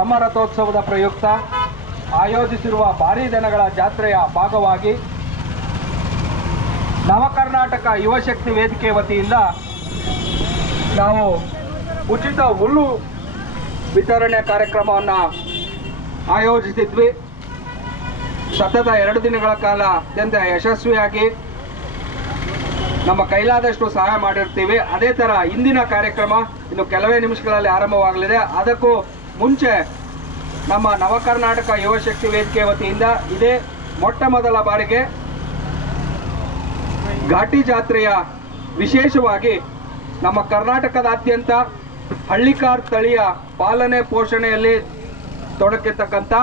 ಬ್ರಹ್ಮರಥೋತ್ಸವದ ಪ್ರಯುಕ್ತ ಆಯೋಜಿಸಿರುವ ಭಾರೀ ದನಗಳ ಜಾತ್ರೆಯ ಭಾಗವಾಗಿ ನವಕರ್ನಾಟಕ ಯುವಶಕ್ತಿ ವೇದಿಕೆ ವತಿಯಿಂದ ನಾವು ಉಚಿತ ಹುಲ್ಲು ವಿತರಣೆ ಕಾರ್ಯಕ್ರಮವನ್ನು ಆಯೋಜಿಸಿದ್ವಿ. ಸತತ 2 ದಿನಗಳ ಕಾಲ ಅತ್ಯಂತ ಯಶಸ್ವಿಯಾಗಿ ನಮ್ಮ ಕೈಲಾದಷ್ಟು ಸಹಾಯ ಮಾಡಿರ್ತೀವಿ. ಅದೇ ಥರ ಇಂದಿನ ಕಾರ್ಯಕ್ರಮ ಇನ್ನು ಕೆಲವೇ ನಿಮಿಷಗಳಲ್ಲಿ ಆರಂಭವಾಗಲಿದೆ. ಅದಕ್ಕೂ ಮುಂಚೆ ನಮ್ಮ ನವಕರ್ನಾಟಕ ಯುವಶಕ್ತಿ ವೇದಿಕೆ ವತಿಯಿಂದ ಇದೇ ಮೊಟ್ಟ ಮೊದಲ ಬಾರಿಗೆ ಘಾಟಿ ಜಾತ್ರೆಯ ವಿಶೇಷವಾಗಿ ನಮ್ಮ ಕರ್ನಾಟಕದಾದ್ಯಂತ ಹಳ್ಳಿಕಾರ್ ತಳಿಯ ಪಾಲನೆ ಪೋಷಣೆಯಲ್ಲಿ ತೊಡಗಿರ್ತಕ್ಕಂಥ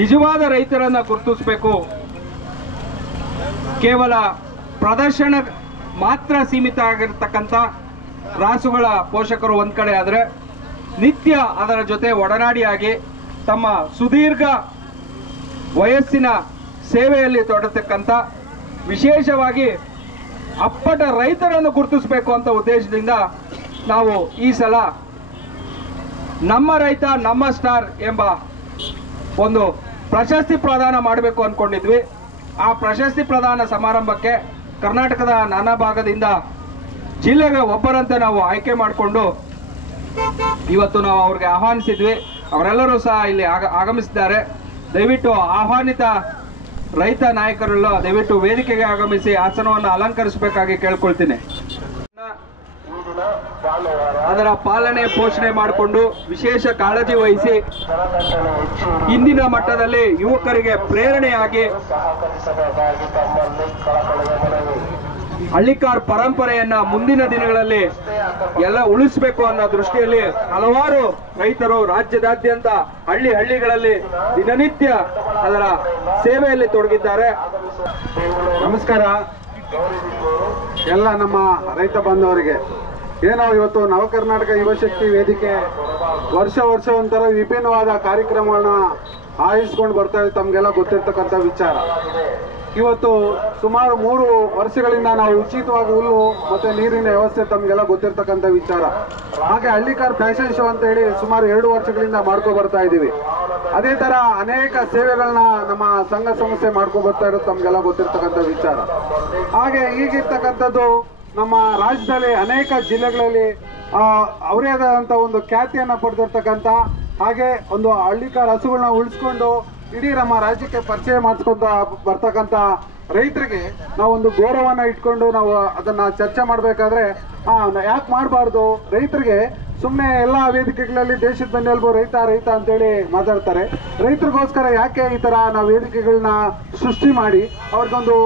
ನಿಜವಾದ ರೈತರನ್ನು ಗುರುತಿಸಬೇಕು. ಕೇವಲ ಪ್ರದರ್ಶನ ಮಾತ್ರ ಸೀಮಿತ ಆಗಿರ್ತಕ್ಕಂಥ ರಾಸುಗಳ ಪೋಷಕರು ಒಂದು ಕಡೆ ಆದರೆ, ನಿತ್ಯ ಅದರ ಜೊತೆ ಒಡನಾಡಿಯಾಗಿ ತಮ್ಮ ಸುದೀರ್ಘ ವಯಸ್ಸಿನ ಸೇವೆಯಲ್ಲಿ ತೊಡತಕ್ಕಂಥ ವಿಶೇಷವಾಗಿ ಅಪ್ಪಟ ರೈತರನ್ನು ಗುರುತಿಸಬೇಕು ಅಂತ ಉದ್ದೇಶದಿಂದ ನಾವು ಈ ಸಲ ನಮ್ಮ ರೈತ ನಮ್ಮ ಸ್ಟಾರ್ ಎಂಬ ಒಂದು ಪ್ರಶಸ್ತಿ ಪ್ರದಾನ ಮಾಡಬೇಕು ಅಂದ್ಕೊಂಡಿದ್ವಿ. ಆ ಪ್ರಶಸ್ತಿ ಪ್ರದಾನ ಸಮಾರಂಭಕ್ಕೆ ಕರ್ನಾಟಕದ ನಾನಾ ಭಾಗದಿಂದ ಜಿಲ್ಲೆಗೆ ಒಬ್ಬರಂತೆ ನಾವು ಆಯ್ಕೆ ಮಾಡಿಕೊಂಡು ಇವತ್ತು ನಾವು ಅವ್ರಿಗೆ ಆಹ್ವಾನಿಸಿದ್ವಿ. ಅವರೆಲ್ಲರೂ ಸಹ ಇಲ್ಲಿ ಆಗಮಿಸಿದ್ದಾರೆ. ದಯವಿಟ್ಟು ಆಹ್ವಾನಿತ ರೈತ ನಾಯಕರೆಲ್ಲ ದಯವಿಟ್ಟು ವೇದಿಕೆಗೆ ಆಗಮಿಸಿ ಆಸನವನ್ನು ಅಲಂಕರಿಸಬೇಕಾಗಿ ಕೇಳ್ಕೊಳ್ತೀನಿ. ಅದರ ಪಾಲನೆ ಪೋಷಣೆ ಮಾಡಿಕೊಂಡು ವಿಶೇಷ ಕಾಳಜಿ ವಹಿಸಿ ಇಂದಿನ ಮಟ್ಟದಲ್ಲಿ ಯುವಕರಿಗೆ ಪ್ರೇರಣೆಯಾಗಿ ಹಳ್ಳಿಕಾರ್ ಪರಂಪರೆಯನ್ನ ಮುಂದಿನ ದಿನಗಳಲ್ಲಿ ಎಲ್ಲ ಉಳಿಸಬೇಕು ಅನ್ನೋ ದೃಷ್ಟಿಯಲ್ಲಿ ಹಲವಾರು ರೈತರು ರಾಜ್ಯದಾದ್ಯಂತ ಹಳ್ಳಿಗಳಲ್ಲಿ ದಿನನಿತ್ಯ ಅದರ ಸೇವೆಯಲ್ಲಿ ತೊಡಗಿದ್ದಾರೆ. ನಮಸ್ಕಾರ ಎಲ್ಲ ನಮ್ಮ ರೈತ ಬಾಂಧವರಿಗೆ. ಏನೋ ಇವತ್ತು ನವಕರ್ನಾಟಕ ಯುವಶಕ್ತಿ ವೇದಿಕೆ ವರ್ಷ ಒಂಥರ ವಿಭಿನ್ನವಾದ ಕಾರ್ಯಕ್ರಮಗಳನ್ನ ಆಯೋಜಿಸ್ಕೊಂಡು ಬರ್ತಾ ಇದೆ. ತಮಗೆಲ್ಲ ಗೊತ್ತಿರ್ತಕ್ಕಂಥ ವಿಚಾರ. ಇವತ್ತು ಸುಮಾರು 3 ವರ್ಷಗಳಿಂದ ನಾವು ಉಚಿತವಾಗಿ ಹುಲ್ಲು ಮತ್ತು ನೀರಿನ ವ್ಯವಸ್ಥೆ ತಮಗೆಲ್ಲ ಗೊತ್ತಿರ್ತಕ್ಕಂಥ ವಿಚಾರ. ಹಾಗೆ ಹಳ್ಳಿಕಾರ್ ಫ್ಯಾಷನ್ ಶೋ ಅಂತ ಹೇಳಿ ಸುಮಾರು 2 ವರ್ಷಗಳಿಂದ ಮಾಡ್ಕೊ ಬರ್ತಾ ಇದ್ದೀವಿ. ಅದೇ ಥರ ಅನೇಕ ಸೇವೆಗಳನ್ನ ನಮ್ಮ ಸಂಘ ಸಂಸ್ಥೆ ಮಾಡ್ಕೊ ಬರ್ತಾ ಇರೋದು ತಮಗೆಲ್ಲ ಗೊತ್ತಿರ್ತಕ್ಕಂಥ ವಿಚಾರ. ಹಾಗೆ ಈಗಿರ್ತಕ್ಕಂಥದ್ದು ನಮ್ಮ ರಾಜ್ಯದಲ್ಲಿ ಅನೇಕ ಜಿಲ್ಲೆಗಳಲ್ಲಿ ಅವರೇ ಆದಂಥ ಒಂದು ಖ್ಯಾತಿಯನ್ನು ಪಡೆದಿರ್ತಕ್ಕಂಥ, ಹಾಗೆ ಒಂದು ಹಳ್ಳಿಕಾರ್ ಹಸುಗಳನ್ನ ಉಳಿಸ್ಕೊಂಡು ಇಡೀ ನಮ್ಮ ರಾಜ್ಯಕ್ಕೆ ಪರಿಚಯ ಮಾಡಿಸ್ಕೊಂತ ಬರ್ತಕ್ಕಂಥ ರೈತರಿಗೆ ನಾವೊಂದು ಗೌರವನ ಇಟ್ಕೊಂಡು ನಾವು ಅದನ್ನು ಚರ್ಚೆ ಮಾಡಬೇಕಾದ್ರೆ ಯಾಕೆ ಮಾಡಬಾರ್ದು, ರೈತರಿಗೆ ಸುಮ್ಮನೆ ಎಲ್ಲ ವೇದಿಕೆಗಳಲ್ಲಿ ದೇಶದ ಬೆನ್ನೆಲುಬು ರೈತ ಅಂತೇಳಿ ಮಾತಾಡ್ತಾರೆ. ರೈತರಿಗೋಸ್ಕರ ಯಾಕೆ ಈ ಥರ ನಾವು ವೇದಿಕೆಗಳನ್ನ ಸೃಷ್ಟಿ ಮಾಡಿ ಅವ್ರಿಗೊಂದು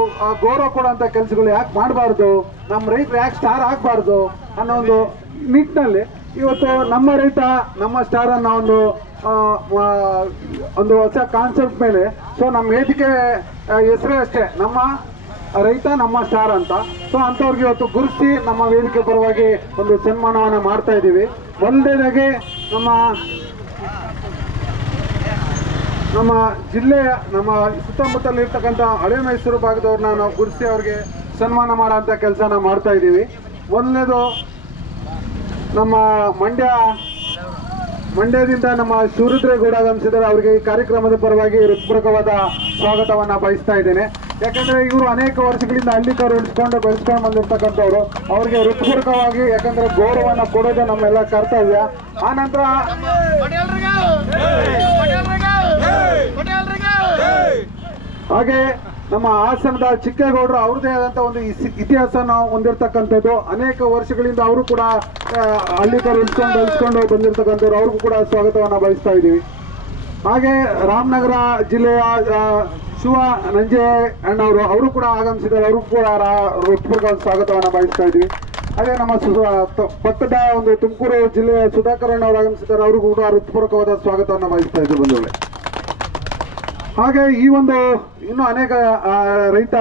ಗೌರವ ಕೊಡೋಂಥ ಕೆಲಸಗಳು ಯಾಕೆ ಮಾಡಬಾರ್ದು, ನಮ್ಮ ರೈತರು ಯಾಕೆ ಸ್ಟಾರ್ ಆಗಬಾರ್ದು ಅನ್ನೋ ಒಂದು ನಿಟ್ಟಿನಲ್ಲಿ ಇವತ್ತು ನಮ್ಮ ರೈತ ನಮ್ಮ ಸ್ಟಾರ್ ಅನ್ನೋ ಒಂದು ಹೊಸ ಕಾನ್ಸೆಪ್ಟ್ ಮೇಲೆ ನಮ್ಮ ವೇದಿಕೆ ಹೆಸರೇ ಅಷ್ಟೇ, ನಮ್ಮ ರೈತ ನಮ್ಮ ಸ್ಟಾರ್ ಅಂತ. ಅಂಥವ್ರಿಗೆ ಇವತ್ತು ಗುರುತಿಸಿ ನಮ್ಮ ವೇದಿಕೆ ಪರವಾಗಿ ಒಂದು ಸನ್ಮಾನವನ್ನು ಮಾಡ್ತಾ ಇದ್ದೀವಿ. ಒಂದೇದಾಗಿ ನಮ್ಮ ಜಿಲ್ಲೆಯ ನಮ್ಮ ಸುತ್ತಮುತ್ತಲು ಇರ್ತಕ್ಕಂಥ ಹಳೆ ಮೈಸೂರು ಭಾಗದವ್ರನ್ನ ನಾವು ಗುರುತಿಸಿ ಅವ್ರಿಗೆ ಸನ್ಮಾನ ಮಾಡೋಂಥ ಕೆಲಸನ ಮಾಡ್ತಾ ಇದ್ದೀವಿ. ಒಂದನೇದು ನಮ್ಮ ಮಂಡ್ಯದಿಂದ ನಮ್ಮ ಶಿವರುದ್ರೇಗೌಡ ಆಗಮಿಸಿದರೆ ಅವರಿಗೆ ಈ ಕಾರ್ಯಕ್ರಮದ ಪರವಾಗಿ ಹೃತ್ಪೂರ್ವಕವಾದ ಸ್ವಾಗತವನ್ನು ಬಯಸ್ತಾ ಇದ್ದೇನೆ. ಯಾಕಂದರೆ ಇವರು ಅನೇಕ ವರ್ಷಗಳಿಂದ ಹಳ್ಳಿಕಾರು ಬೆಳೆಸ್ಕೊಂಡು ಬಂದಿರ್ತಕ್ಕಂಥವ್ರು. ಅವರಿಗೆ ಹೃತ್ಪೂರ್ವಕವಾಗಿ ಯಾಕಂದರೆ ಗೌರವವನ್ನು ಕೊಡೋದು ನಮ್ಮೆಲ್ಲ ಕರ್ತವ್ಯ. ಆನಂತರ ಹಾಗೆ ನಮ್ಮ ಹಾಸನದ ಚಿಕ್ಕೇಗೌಡರು ಅವ್ರದ್ದೇ ಆದಂಥ ಒಂದು ಇತಿಹಾಸನ ಹೊಂದಿರತಕ್ಕಂಥದ್ದು. ಅನೇಕ ವರ್ಷಗಳಿಂದ ಅವರು ಕೂಡ ಹಳ್ಳಿಕಾರು ಬೆಳೆಸ್ಕೊಂಡು ಬಂದಿರತಕ್ಕಂಥವ್ರು. ಅವ್ರಿಗೂ ಕೂಡ ಸ್ವಾಗತವನ್ನು ಬಯಸ್ತಾ ಇದ್ದೀವಿ. ಹಾಗೆ ರಾಮನಗರ ಜಿಲ್ಲೆಯ ಶಿವ ನಂಜೆ ಅಣ್ಣವರು ಅವರು ಕೂಡ ಆಗಮಿಸಿದ್ದಾರೆ. ಅವ್ರಿಗೂ ಕೂಡ ಹೃತ್ಪೂರ್ವಕ ಸ್ವಾಗತವನ್ನು ಬಯಸ್ತಾ ಇದ್ದೀವಿ. ಹಾಗೆ ನಮ್ಮ ಪಕ್ಕದ ಒಂದು ತುಮಕೂರು ಜಿಲ್ಲೆಯ ಸುಧಾಕರ್ ಅಣ್ಣವರು ಆಗಮಿಸಿದ್ದಾರೆ. ಅವ್ರಿಗೂ ಕೂಡ ಹೃತ್ಪೂರ್ವಕವಾದ ಸ್ವಾಗತವನ್ನು ಬಯಸ್ತಾ ಇದ್ದೀವಿ ಬಂಧುಗಳೇ. ಹಾಗೆ ಈ ಒಂದು ಇನ್ನೂ ಅನೇಕ ರೈತ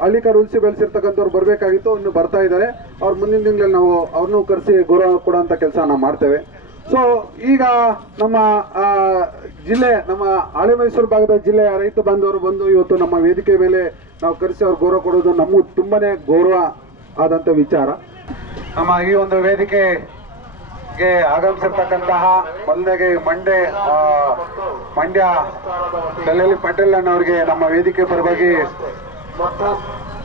ಹಳ್ಳಿಕಾರು ಉಳಿಸಿ ಬೆಳೆಸಿರ್ತಕ್ಕಂಥವ್ರು ಬರಬೇಕಾಗಿತ್ತು, ಇನ್ನು ಬರ್ತಾ ಇದ್ದಾರೆ. ಅವ್ರು ಮುಂದಿನ ತಿಂಗಳಲ್ಲಿ ನಾವು ಅವ್ರನ್ನೂ ಕರೆಸಿ ಗೌರವ ಕೊಡೋಂಥ ಕೆಲಸ ನಾವು ಮಾಡ್ತೇವೆ. ಈಗ ನಮ್ಮ ಜಿಲ್ಲೆ ನಮ್ಮ ಹಳೆ ಮೈಸೂರು ಭಾಗದ ಜಿಲ್ಲೆಯ ರೈತ ಬಾಂಧವರು ಬಂದು ಇವತ್ತು ನಮ್ಮ ವೇದಿಕೆ ಮೇಲೆ ನಾವು ಕರೆಸಿ ಅವ್ರು ಗೌರವ ಕೊಡೋದು ನಮಗೂ ತುಂಬಾನೇ ಗೌರವ ಆದಂಥ ವಿಚಾರ. ನಮ್ಮ ಈ ಒಂದು ವೇದಿಕೆ ಗೆ ಆಗಮಿಸಿರ್ತಕ್ಕಂತಹ ಮೊದಲಿಗೆ ಮಂಡ್ಯ ಕಲ್ಯಾಣಿ ಪಟೇಲ್ ಅನ್ನೋರಿಗೆ ನಮ್ಮ ವೇದಿಕೆ ಪರವಾಗಿ ಮತ್ತು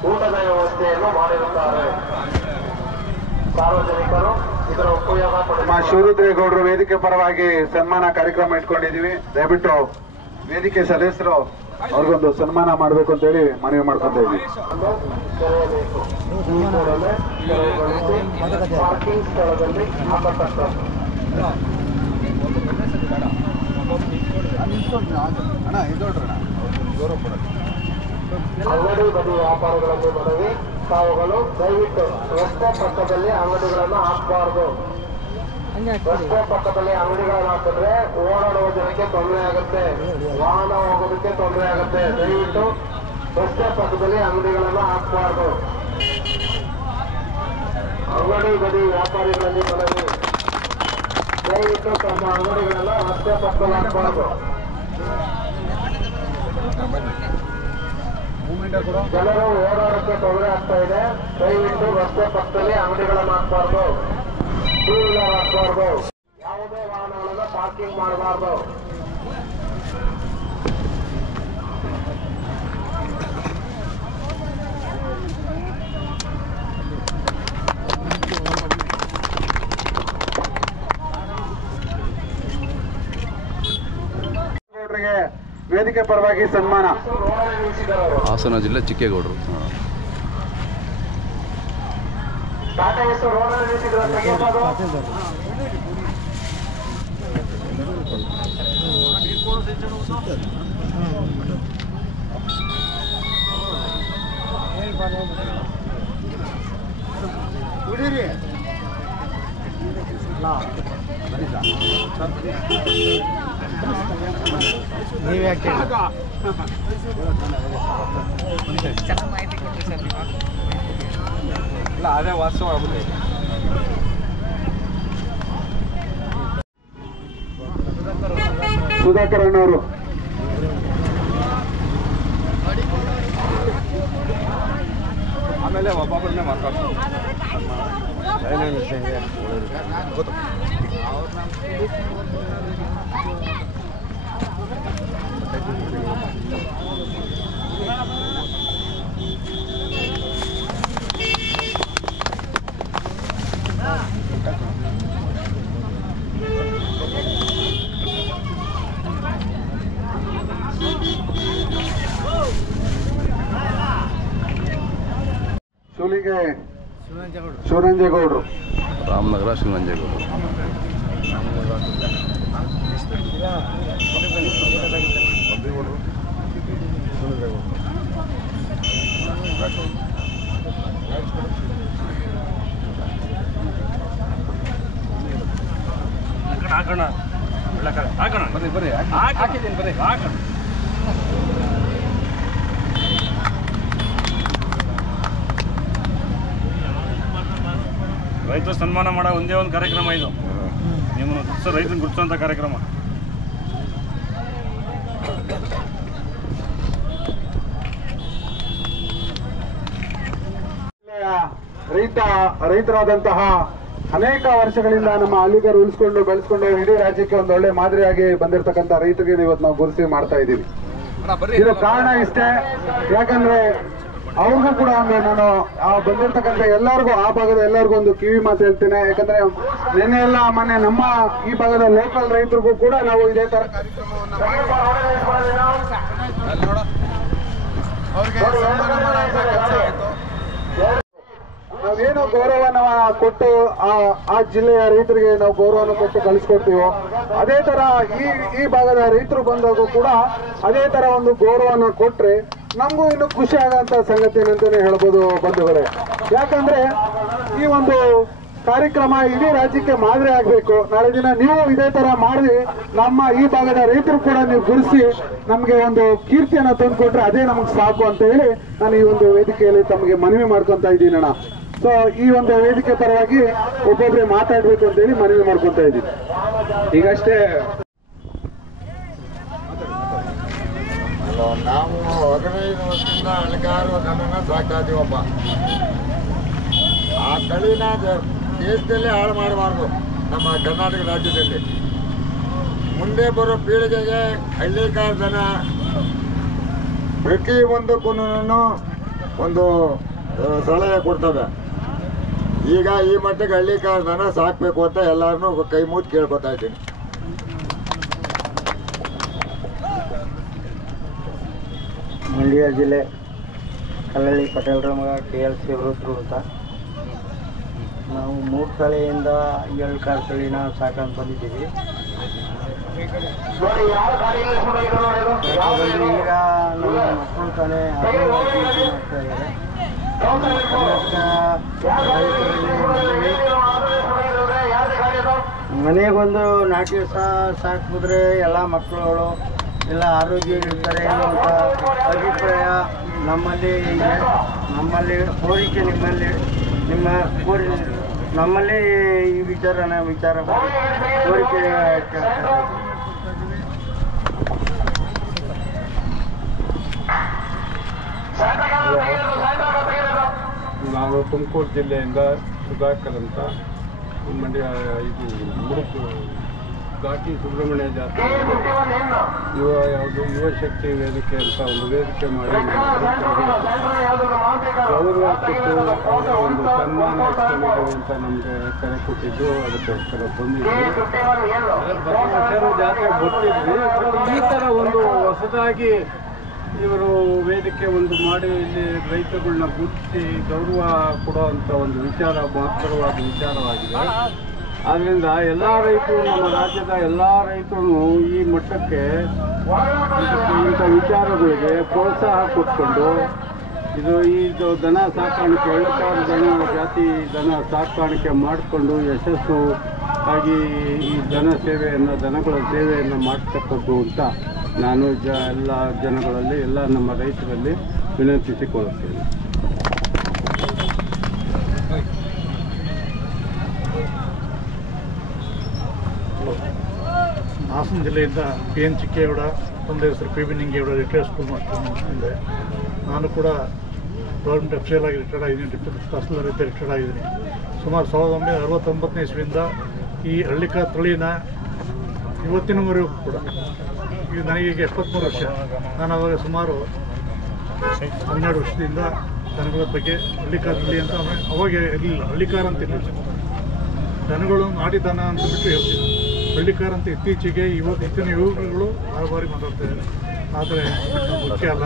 ಊಟದ ವ್ಯವಸ್ಥೆಯನ್ನು ಮಾಡಿರುತ್ತಾರೆ. ಸಾರ್ವಜನಿಕರು ಇದರ ಉಪಯೋಗ ನಮ್ಮ ಶಿವರುದ್ರೇಗೌಡರು ವೇದಿಕೆ ಪರವಾಗಿ ಸನ್ಮಾನ ಕಾರ್ಯಕ್ರಮ ಇಟ್ಕೊಂಡಿದೀವಿ. ದಯವಿಟ್ಟು ವೇದಿಕೆ ಸದಸ್ಯರು ಅವ್ರಿಗೊಂದು ಸನ್ಮಾನ ಮಾಡಬೇಕು ಅಂತ ಹೇಳಿ ಮನವಿ ಮಾಡ್ಕೊಂತ ಇದ್ದೀವಿ. ತೆರೆಯಬೇಕು. ಈ ಕೂಡಲೇ ತೆರವುಗೊಳಿಸಿ ಪಾರ್ಕಿಂಗ್ ಸ್ಥಳದಲ್ಲಿ ಹಾಕತಕ್ಕ ಅಂಗಡಿ ಬದಿ ವ್ಯಾಪಾರಿಗಳಲ್ಲಿ ಮನವಿ, ತಾವುಗಳು ದಯವಿಟ್ಟು ರಸ್ತೆ ಪಕ್ಕದಲ್ಲಿ ಅಂಗಡಿಗಳನ್ನು ಹಾಕಬಾರದು. ರಸ್ತೆ ಪಕ್ಕದಲ್ಲಿ ಅಂಗಡಿಗಳನ್ನು ಹಾಕಿದ್ರೆ ಓಡಾಡುವ ಜನಕ್ಕೆ ತೊಂದರೆ ಆಗುತ್ತೆ, ವಾಹನ ಹೋಗೋದಕ್ಕೆ ತೊಂದರೆ ಆಗುತ್ತೆ. ದಯವಿಟ್ಟು ರಸ್ತೆ ಪಕ್ಕದಲ್ಲಿ ಅಂಗಡಿಗಳನ್ನು ಹಾಕಬಾರದು. ಅಂಗಡಿ ಬದಿ ವ್ಯಾಪಾರಿಗಳಲ್ಲಿ ಮನವಿ, ದಯವಿಟ್ಟು ತಮ್ಮ ಅಂಗಡಿಗಳನ್ನ ರಸ್ತೆ ಪಕ್ಕದಲ್ಲಿ ಹಾಕಬಾರದು. ಜನರು ಓಡಾಡಕ್ಕೆ ತೊಂದರೆ ಆಗ್ತಾ ಇದೆ. ದಯವಿಟ್ಟು ರಸ್ತೆ ಪಕ್ಕದಲ್ಲಿ ಅಂಗಡಿಗಳನ್ನು ಹಾಕಬಾರ್ದು, ಟೂ ವೀಲರ್ ಹಾಕಬಾರ್ದು, ಯಾವುದೇ ವಾಹನಗಳನ್ನ ಪಾರ್ಕಿಂಗ್ ಮಾಡಬಾರ್ದು. ವೇದಿಕೆ ಪರವಾಗಿ ಸನ್ಮಾನ. ಹಾಸನ ಜಿಲ್ಲೆ ಚಿಕ್ಕೇಗೌಡರು. ಟಾಟಾ ಎಷ್ಟು ರೋಡ್ ನಿಲ್ಲಿಸಿದ್ರು ತೆಗೆಯಬಹುದು. ನೀವ್ಯಾಕೆ ಇಲ್ಲ ಅದೇ ವಾಸ್ತವ ಆಗುತ್ತೆ. ಸುಧಾಕರ್ ಅಣ್ಣವರು ಆಮೇಲೆ ಒಬ್ಬೊಬ್ಬರನ್ನೇ ಮಾತಾಡ್ತಾರೆ. ಶಿವಲಿಗೆ ಶಿವರಂಜೇಗೌಡರು, ರಾಮನಗರ ಶಿವನಂಜೇಗೌಡರು. ಹಾಕೋಣ ಹಾಕೋಣ ಬರ್ರಿ ಬರ್ರಿ ಹಾಕಿದ್ದೀನಿ ಬರ್ರಿ ಹಾಕೋಣ. ರೈತ ಸನ್ಮಾನ ಮಾಡೋ ಒಂದೇ ಒಂದು ಕಾರ್ಯಕ್ರಮ ಇದು. ನಿಮ್ಮನ್ನು ರೈತನ ಗುರುತಿಸುವಂಥ ಕಾರ್ಯಕ್ರಮ. ರೈತರಾದಂತಹ ಅನೇಕ ವರ್ಷಗಳಿಂದ ನಮ್ಮ ಹಳ್ಳಿಗರು ಉಳಿಸ್ಕೊಂಡು ಬೆಳೆಸ್ಕೊಂಡು ಇಡೀ ರಾಜ್ಯಕ್ಕೆ ಒಂದು ಒಳ್ಳೆ ಮಾದರಿಯಾಗಿ ಬಂದಿರತಕ್ಕಂಥ ರೈತರಿಗೆ ಇವತ್ತು ನಾವು ಗುರುತಿಸಿ ಮಾಡ್ತಾ ಇದ್ದೀವಿ. ಇದು ಕಾರಣ ಇಷ್ಟೇ, ಯಾಕಂದ್ರೆ ಅವ್ರಿಗೂ ಕೂಡ ನಾನು ಬಂದಿರ್ತಕ್ಕಂಥ ಎಲ್ಲರಿಗೂ ಆ ಭಾಗದ ಎಲ್ಲರಿಗೂ ಒಂದು ಕಿವಿ ಮಾತು ಹೇಳ್ತೇನೆ. ಯಾಕಂದ್ರೆ ನಿನ್ನೆ ಎಲ್ಲ ಮೊನ್ನೆ ನಮ್ಮ ಈ ಭಾಗದ ಲೋಕಲ್ ರೈತರಿಗೂ ಕೂಡ ನಾವು ಇದೇ ತರ ಕಾರ್ಯಕ್ರಮವನ್ನು ಅವ್ರಿಗೆ ಸನ್ಮಾನ ಮಾಡುವಂತ ಕೆಲಸ ಆಯಿತು. ನಾವೇನು ಗೌರವನ ಕೊಟ್ಟು ಆ ಜಿಲ್ಲೆಯ ರೈತರಿಗೆ ನಾವು ಗೌರವನ ಕೊಟ್ಟು ಕಳಿಸ್ಕೊಡ್ತೀವೋ, ಅದೇ ತರ ಈ ಭಾಗದ ರೈತರು ಬಂದಾಗೂ ಕೂಡ ಅದೇ ತರ ಒಂದು ಗೌರವನ ಕೊಟ್ರೆ ನಮಗೂ ಇನ್ನು ಖುಷಿ ಆಗಂತ ಸಂಗತಿ ಅಂತಾನೆ ಹೇಳ್ಬೋದು ಬಂಧುಗಳೇ. ಯಾಕಂದ್ರೆ ಈ ಒಂದು ಕಾರ್ಯಕ್ರಮ ಇಡೀ ರಾಜ್ಯಕ್ಕೆ ಮಾದರಿ ಆಗ್ಬೇಕು. ನಾಳೆ ದಿನ ನೀವು ಇದೇ ತರ ಮಾಡಿ ನಮ್ಮ ಈ ಭಾಗದ ರೈತರು ಕೂಡ ನೀವು ಗುರುಸಿ ನಮ್ಗೆ ಒಂದು ಕೀರ್ತಿಯನ್ನ ತಂದುಕೊಟ್ರೆ ಅದೇ ನಮ್ಗೆ ಸಾಕು ಅಂತ ಹೇಳಿ ನಾನು ಈ ಒಂದು ವೇದಿಕೆಯಲ್ಲಿ ತಮಗೆ ಮನವಿ ಮಾಡ್ಕೊಂತ ಇದ್ದೀನಿ ಅಣ್ಣ. ಸೊ ಈ ಒಂದು ವೇದಿಕೆ ಪರವಾಗಿ ಒಬ್ಬೊಬ್ಬರೇ ಮಾತಾಡ್ಬೇಕು ಅಂತ ಹೇಳಿ ಮನವಿ ಮಾಡ್ಕೊಂತ ಇದ್ದೀನಿ. ಈಗಷ್ಟೇ ನಾವು 15 ವರ್ಷದಿಂದ ಹಣಕಾರು ದನನ ಸಾಕ್ತಾ ಇದೀವಪ್ಪ. ಆ ತಳಿನ ದೇಶದಲ್ಲೇ ಹಾಳು ಮಾಡಬಾರ್ದು. ನಮ್ಮ ಕರ್ನಾಟಕ ರಾಜ್ಯದಲ್ಲಿ. ಮುಂದೆ ಬರೋ ಪೀಳಿಗೆಗೆ ಹಳ್ಳಿಕಾರ ದನ ಪ್ರತಿಯೊಂದಕ್ಕೂ ಒಂದು ಸಲಹೆ ಕೊಡ್ತವೆ. ಈಗ ಈ ಮಟ್ಟಿಗೆ ಹಳ್ಳಿಕಾರ ದನ ಸಾಕಬೇಕು ಅಂತ ಎಲ್ಲರನ್ನೂ ಕೈ ಮುಚ್ಚಿ ಕೇಳ್ಕೊತಾ ಇದ್ದೀನಿ. ಮಂಡ್ಯ ಜಿಲ್ಲೆ ಕಲ್ಲಳ್ಳಿ ಪಟೇಲ್ರ ಮಗ KLC ವೃತ್ತರು ಅಂತ. ನಾವು 3 ತಲೆಯಿಂದ 7 ಕಾರ್ ತಳಿನ ಸಾಕೊಂಡು ಬಂದಿದ್ದೀವಿ. ಈಗ ನಮ್ಮ ಮಕ್ಕಳು ತಾನೇ ಮಾಡ್ತಾ ಇದ್ದಾರೆ. ಮನೆಗೊಂದು ನಾಟಿ ಸಾಕಿದ್ರೆ ಎಲ್ಲ ಮಕ್ಕಳುಗಳು ಎಲ್ಲ ಆರೋಗ್ಯ ಇರ್ತಾರೆ ಅನ್ನುವಂಥ ಅಭಿಪ್ರಾಯ ನಮ್ಮಲ್ಲಿ ಇದೆ. ಕೋರಿಕೆ ನಮ್ಮಲ್ಲಿ ಈ ವಿಚಾರ ಮಾಡಿ ಕೋರಿಕೆ ನಾವು ತುಮಕೂರು ಜಿಲ್ಲೆಯಿಂದ ಸುಧಾಕರ್ ಅಂತ ಮಂಡ್ಯ ಮುಡುಕು ಘಾಟಿ ಸುಬ್ರಹ್ಮಣ್ಯ ಜಾತ್ರೆ ಯುವ ಶಕ್ತಿ ವೇದಿಕೆ ಅಂತ ಒಂದು ವೇದಿಕೆ ಮಾಡಿ ಗೌರವ ಕೊಟ್ಟು ಅವರ ಒಂದು ಸನ್ಮಾನ ಅಂತ ನಮಗೆ ಕರೆ ಕೊಟ್ಟಿದ್ದು, ಅದಕ್ಕೋಸ್ಕರ ಬಂದಿದ್ವಿ. ಜಾತ್ರೆ ಬರ್ತಿದ್ವಿ. ಈ ಥರ ಒಂದು ಹೊಸದಾಗಿ ಇವರು ವೇದಿಕೆ ಒಂದು ಮಾಡಿ ಇಲ್ಲಿ ರೈತರುಗಳನ್ನ ಗುರುತಿಸಿ ಗೌರವ ಕೊಡುವಂಥ ಒಂದು ವಿಚಾರ ಮಹತ್ತರವಾದ ವಿಚಾರವಾಗಿದೆ. ಆದ್ದರಿಂದ ಎಲ್ಲ ರೈತರು, ನಮ್ಮ ರಾಜ್ಯದ ಎಲ್ಲ ರೈತರು ಈ ಮಟ್ಟಕ್ಕೆ ಇಂಥ ವಿಚಾರಗಳಿಗೆ ಪ್ರೋತ್ಸಾಹ ಕೊಟ್ಕೊಂಡು ಇದು ದನ ಸಾಕಾಣಿಕೆ, ಎಳ್ಳಕಾರು ಜಾತಿ ದನ ಸಾಕಾಣಿಕೆ ಮಾಡಿಕೊಂಡು ಯಶಸ್ಸು ಆಗಿ ಈ ದನಗಳ ಸೇವೆಯನ್ನು ಮಾಡ್ತಕ್ಕದ್ದು ಅಂತ ನಾನು ಎಲ್ಲ ಜನಗಳಲ್ಲಿ, ಎಲ್ಲ ನಮ್ಮ ರೈತರಲ್ಲಿ ವಿನಂತಿಸಿಕೊಳ್ಳುತ್ತೇನೆ. ಹಾಸನ ಜಿಲ್ಲೆಯಿಂದ PN ಚಿಕ್ಕೇಗೌಡ, ತಂದೆ ಹೆಸರು PB ನಿಂಗೇಗೌಡ, ರಿಟೈರ್ಡ್ ಸ್ಕೂಲ್ ಮಾಡ್ತೀನಿ. ನಾನು ಕೂಡ ಗೌರ್ಮೆಂಟ್ ಅಫಿಷಿಯಲ್ ಆಗಿ ರಿಟೈರ್ಡ್ ಆಗಿದ್ದೀನಿ, ಡಿಪ್ಯೂಟಿ ತಹಸೀಲ್ದಾರ್ ಇದ್ದ ರಿಟೈರ್ಡ್ ಆಗಿದ್ದೀನಿ. ಸುಮಾರು 1969ನೇ ಇಸ್ವಿಯಿಂದ ಈ ಹಳ್ಳಿಕಾರ್ ತಳಿನ ಇವತ್ತಿನವರೆಗೂ ಕೂಡ, ಈಗ ನನಗೀಗ 73 ವರ್ಷ. ನಾನು ಅವಾಗ ಸುಮಾರು 12 ವರ್ಷದಿಂದ ದನಗಳ ಬಗ್ಗೆ ಹಳ್ಳಿಕಾರ್ ತಳಿ ಅಂತ ಅವಾಗ ಇರಲಿಲ್ಲ, ಹಳ್ಳಿಕಾರ ಅಂತ ಇರಲಿಲ್ಲ. ದನಗಳು ನಾಟಿ ದನ ಅಂತ ಬಿಟ್ಟು ಹೇಳ್ತೀನಿ, ಹಳ್ಳಿಕಾರ ಅಂತ ಇತ್ತೀಚೆಗೆ ಇತ್ತಿನ ಯುವಕರುಗಳು ಹಲವಾರು ಮಾತಾಡ್ತಾ ಇದ್ದಾರೆ. ಆದರೆ ಮುಖ್ಯ ಅಲ್ಲ,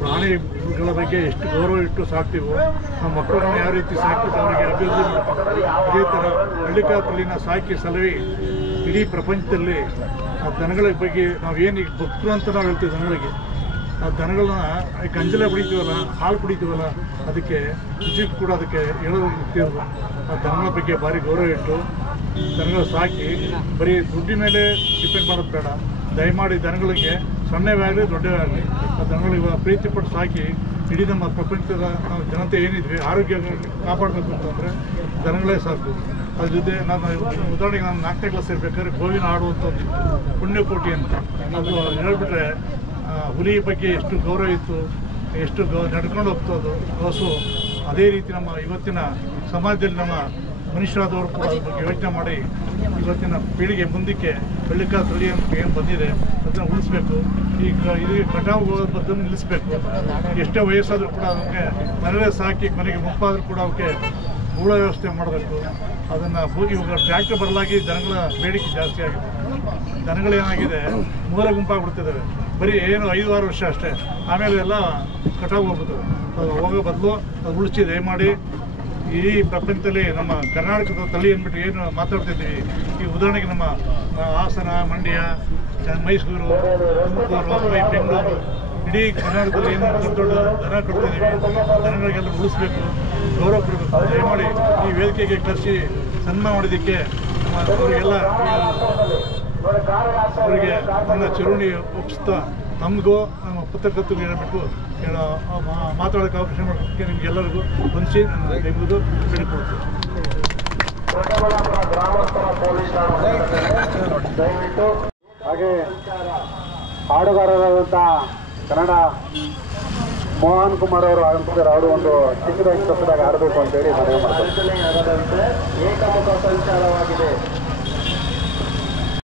ಪ್ರಾಣಿಗಳ ಬಗ್ಗೆ ಎಷ್ಟು ಗೌರವ ಇಟ್ಟು ಸಾಕ್ತೀವೋ, ನಮ್ಮ ಮಕ್ಕಳನ್ನ ಯಾವ ರೀತಿ ಸಾಕ್ಬಿಟ್ಟು ಅವರಿಗೆ ಅಭಿವೃದ್ಧಿ ಮಾಡ್ತೀವಿ, ಅದೇ ಥರ ಹಳ್ಳಿಕಾರ್ ತಳಿನ ಸಾಕಿ ಸಲಹೆ ಇಡೀ ಪ್ರಪಂಚದಲ್ಲಿ ಆ ದನಗಳ ಬಗ್ಗೆ ನಾವೇನು ಈಗ ಭಕ್ತರು ಅಂತ ನಾವು ಹೇಳ್ತೀವಿ. ದನಗಳಿಗೆ ಆ ದನಗಳನ್ನ ಗಂಜಲ ಕುಡಿತೀವಲ್ಲ, ಹಾಲು ಕುಡಿತೀವಲ್ಲ, ಅದಕ್ಕೆ ನಿಜಕ್ಕೂ ಕೂಡ ಅದಕ್ಕೆ ಹೇಳೋದು ಗೊತ್ತಿರೋದು. ಆ ದನಗಳ ಬಗ್ಗೆ ಭಾರಿ ಗೌರವ ಇಟ್ಟು ದನಗಳು ಸಾಕಿ ಬರೀ ದುಡ್ಡಿನ ಮೇಲೆ ಡಿಪೆಂಡ್ ಮಾಡೋದು ಬೇಡ. ದಯಮಾಡಿ ದನಗಳಿಗೆ ಸಣ್ಣವೇ ಆಗಲಿ ದೊಡ್ಡವೇ ಆಗಲಿ ಆ ದನಗಳಿಗೆ ಪ್ರೀತಿ ಪಟ್ಟು ಸಾಕಿ ಇಡೀ ನಮ್ಮ ಪ್ರಪಂಚದ ನಾವು ಜನತೆ ಏನಿದ್ವಿ ಆರೋಗ್ಯ ಕಾಪಾಡಬೇಕು ಅಂತಂದರೆ ದನಗಳೇ ಸಾಕು. ಅದ್ರ ಜೊತೆ ನಾನು ಉದಾಹರಣೆಗೆ ನಾನು 4ನೇ ಕ್ಲಾಸ್ ಇರಬೇಕಾದ್ರೆ ಗೋವಿನ ಆಡುವಂಥ ಒಂದು ಪುಣ್ಯಕೋಟಿ ಅಂತ ಅದು ಹೇಳ್ಬಿಟ್ರೆ ಹುಲಿ ಬಗ್ಗೆ ಎಷ್ಟು ಗೌರವ ಇತ್ತು, ಎಷ್ಟು ನಡ್ಕೊಂಡು ಹೋಗ್ತೋದು ಹಸು. ಅದೇ ರೀತಿ ನಮ್ಮ ಇವತ್ತಿನ ಸಮಾಜದಲ್ಲಿ ನಮ್ಮ ಮನುಷ್ಯರಾದವರು ಕೂಡ ಅದ್ರ ಬಗ್ಗೆ ಯೋಚನೆ ಮಾಡಿ ಇವತ್ತಿನ ಪೀಳಿಗೆ ಮುಂದಕ್ಕೆ ಹಳ್ಳಿಕಾರ್ ತಳಿ ಅಂತ ಏನು ಬಂದಿದೆ ಅದನ್ನು ಉಳಿಸ್ಬೇಕು. ಈಗ ಇದಕ್ಕೆ ಕಟಾವು ಬದ್ದನ್ನು ನಿಲ್ಲಿಸಬೇಕು. ಎಷ್ಟೇ ವಯಸ್ಸಾದರೂ ಕೂಡ ಅದಕ್ಕೆ ಮನೆಯಲ್ಲೇ ಸಾಕಿ ಮನೆಗೆ ಮುಪ್ಪಾದರೂ ಕೂಡ ಅವಕ್ಕೆ ಹೂಳ ವ್ಯವಸ್ಥೆ ಮಾಡಬೇಕು. ಅದನ್ನು ಇವಾಗ ಟ್ರ್ಯಾಕ್ಟರ್ ಬರಲಾಗಿ ದನಗಳ ಬೇಡಿಕೆ ಜಾಸ್ತಿ ಆಗಿದೆ. ದನಗಳೇನಾಗಿದೆ ಮೂಲ ಗುಂಪಾಗ್ಬಿಡ್ತಿದ್ದಾವೆ. ಬರೀ ಏನು 5-6 ವರ್ಷ ಅಷ್ಟೇ, ಆಮೇಲೆ ಎಲ್ಲ ಕಟಾವು ಹೋಗ್ಬಿಡ್ತವೆ. ಅದು ಹೋಗೋ ಬದಲು ಅದು ಉಳಿಸಿ ದಯಮಾಡಿ ಇಡೀ ಪ್ರಪಂಚದಲ್ಲಿ ನಮ್ಮ ಕರ್ನಾಟಕದ ತಳಿ ಅಂದ್ಬಿಟ್ಟು ಏನು ಮಾತಾಡ್ತಿದ್ದೀವಿ. ಈ ಉದಾಹರಣೆಗೆ ನಮ್ಮ ಹಾಸನ, ಮಂಡ್ಯ, ಮೈಸೂರು, ತುಮಕೂರು, ಬೆಂಗಳೂರು, ಇಡೀ ಕರ್ನಾಟಕದಲ್ಲಿ ಏನು ದೊಡ್ಡ ದೊಡ್ಡ ದನ ಕೊಡ್ತಿದ್ದೀವಿ. ದನಗಳಿಗೆಲ್ಲ ಉಳಿಸ್ಬೇಕು, ಗೌರವ ಕೊಡಬೇಕು. ದಯಮಾಡಿ ಈ ವೇದಿಕೆಗೆ ಕರೆಸಿ ಸನ್ಮಾನ ಮಾಡೋದಕ್ಕೆ ಅವರಿಗೆಲ್ಲ ಅವರಿಗೆ ನನ್ನ ಚಿರುಣಿ ಒಪ್ಪಿಸ್ತಾ ನಮಗೂ ನಮ್ಮ ಪತ್ರಕರ್ತರಿಗೆ ಹೇಳ್ಬಿಟ್ಟು ಮಾತಾಡೋಕ್ಕೆ ಅವಕಾಶ ಮಾಡೋದಕ್ಕೆ ನಿಮಗೆಲ್ಲರಿಗೂ ಹೊಂದಿಸಿ ಎಂಬುದು ಬೇಡಿಕೊಳ್ತೀನಿ. ಹಾಗೆ ಹಾಡುಗಾರರಾದಂಥ ಕನ್ನಡ ಮೋಹನ್ ಕುಮಾರ್ ಅವರು ಅಂತಿದ್ದಾರೆ, ಅವರು ಒಂದು ಚಿಕ್ಕದಾಗಿ ಆಡಬೇಕು ಅಂತೇಳಿ ಮನವಿ ಮಾಡ್ತಾರೆ. ಆಗದಂತೆ ಏಕಮುಖ ಸಂಚಾರವಾಗಿದೆ.